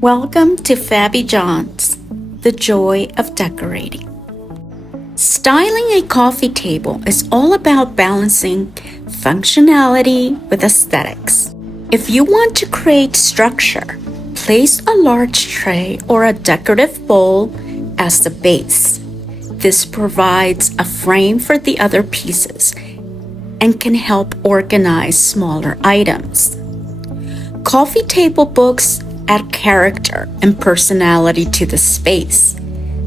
Welcome to Fabby John's, the joy of decorating. Styling a coffee table is all about balancing functionality with aesthetics. If you want to create structure, place a large tray or a decorative bowl as the base. This provides a frame for the other pieces and can help organize smaller items. Coffee table books add character and personality to the space.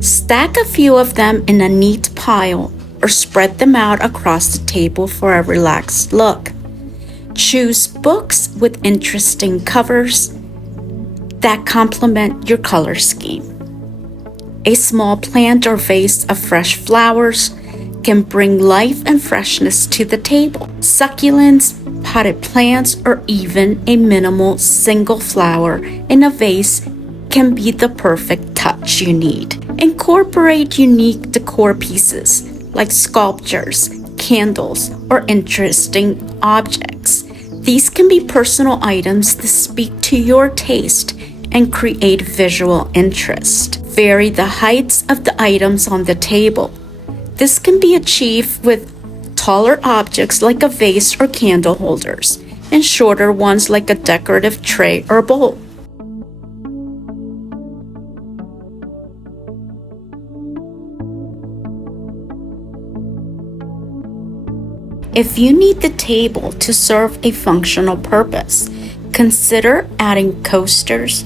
Stack a few of them in a neat pile or spread them out across the table for a relaxed look. Choose books with interesting covers that complement your color scheme. A small plant or vase of fresh flowers can bring life and freshness to the table. Succulents, potted plants, or even a minimal single flower in a vase can be the perfect touch you need. Incorporate unique decor pieces like sculptures, candles, or interesting objects. These can be personal items that speak to your taste and create visual interest. Vary the heights of the items on the table. This can be achieved with taller objects like a vase or candle holders, and shorter ones like a decorative tray or bowl. If you need the table to serve a functional purpose, consider adding coasters,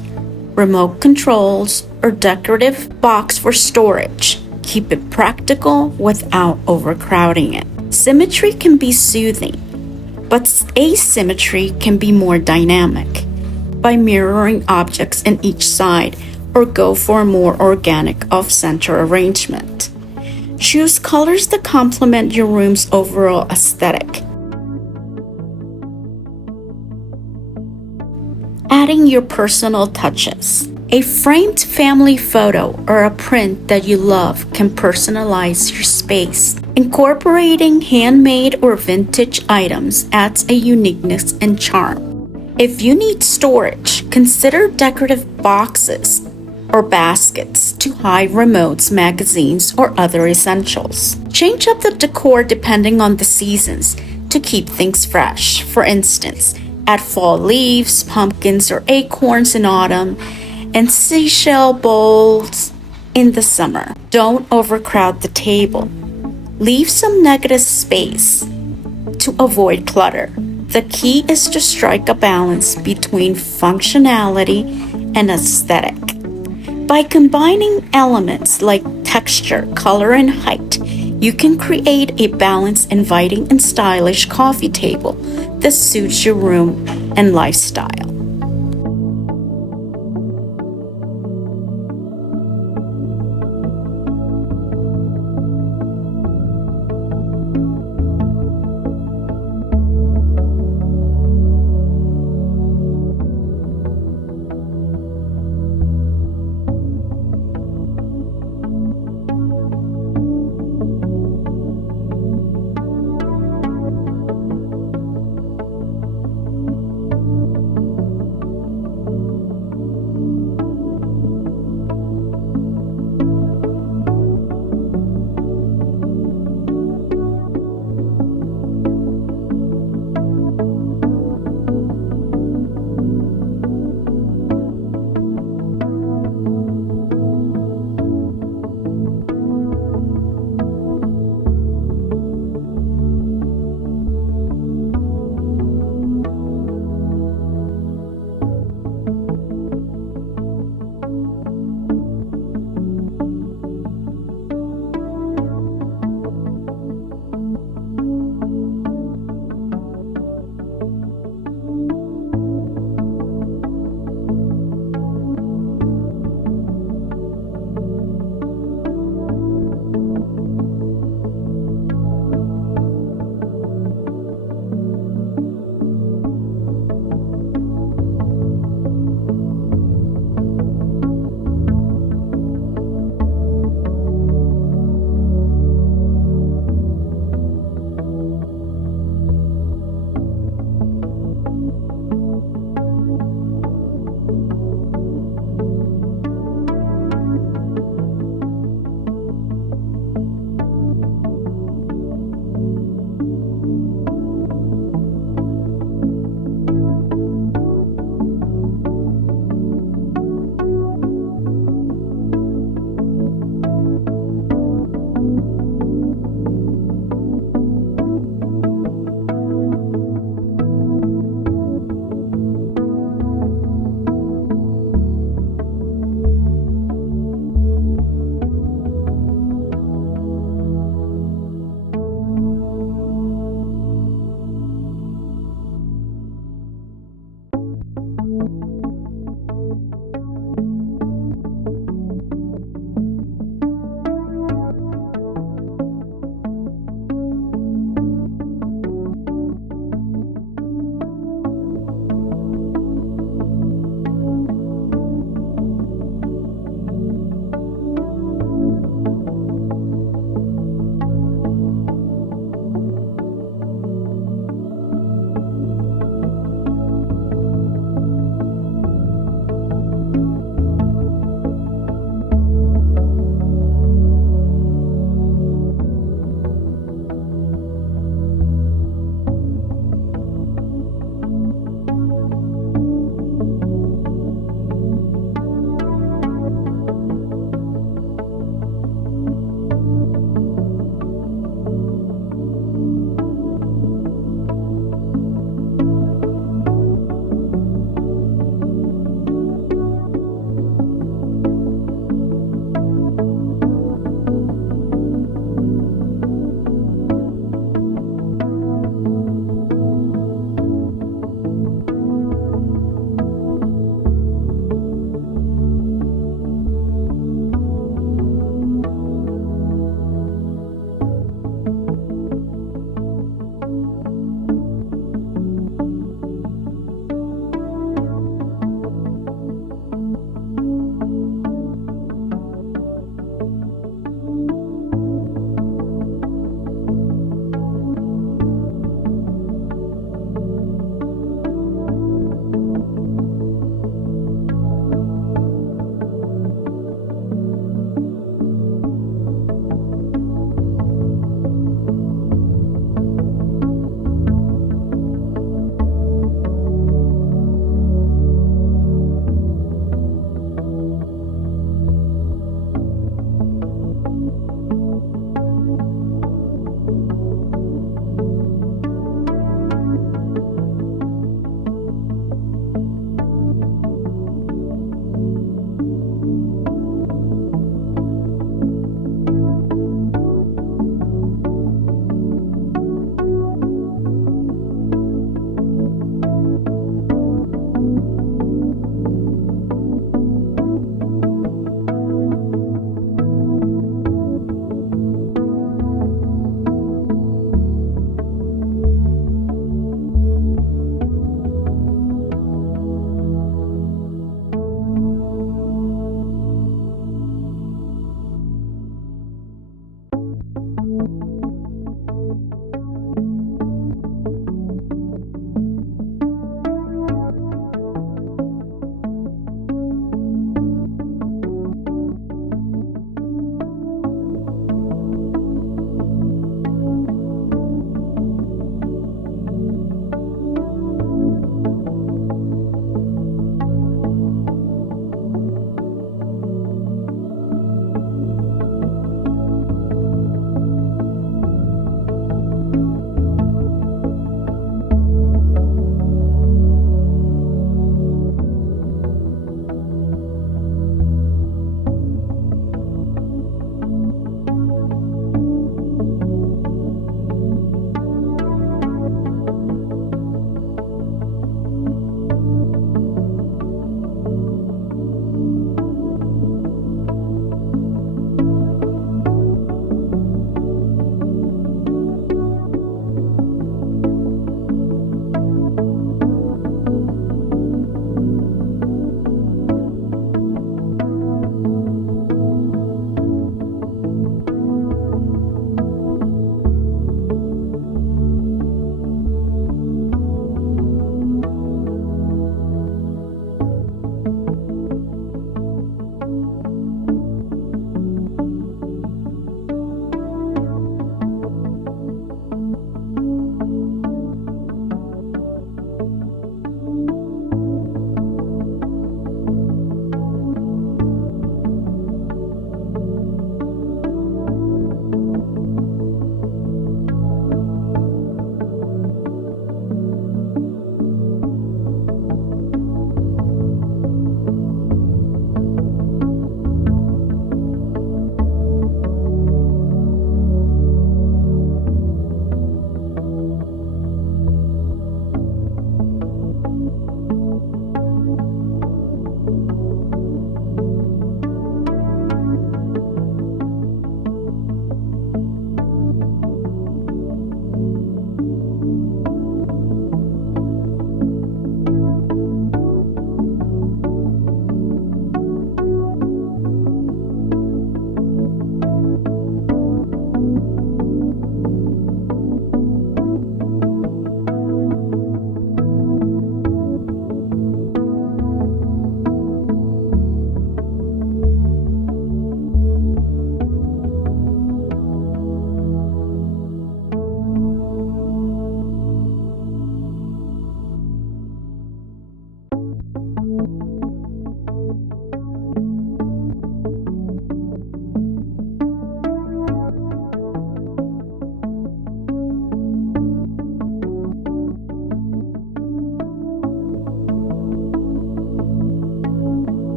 remote controls, or decorative box for storage. Keep it practical without overcrowding it. Symmetry can be soothing, but asymmetry can be more dynamic by mirroring objects in each side or go for a more organic off-center arrangement. Choose colors that complement your room's overall aesthetic. Adding your personal touches. A framed family photo or a print that you love can personalize your space. Incorporating handmade or vintage items adds a uniqueness and charm. If you need storage, consider decorative boxes or baskets to hide remotes, magazines, or other essentials. Change up the decor depending on the seasons to keep things fresh. For instance, add fall leaves, pumpkins, or acorns in autumn, and seashell bowls in the summer. Don't overcrowd the table. Leave some negative space to avoid clutter. The key is to strike a balance between functionality and aesthetic. By combining elements like texture, color, and height, you can create a balanced, inviting, and stylish coffee table that suits your room and lifestyle.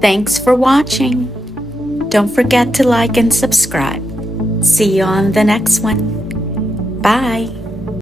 Thanks for watching. Don't forget to like and subscribe. See you on the next one. Bye.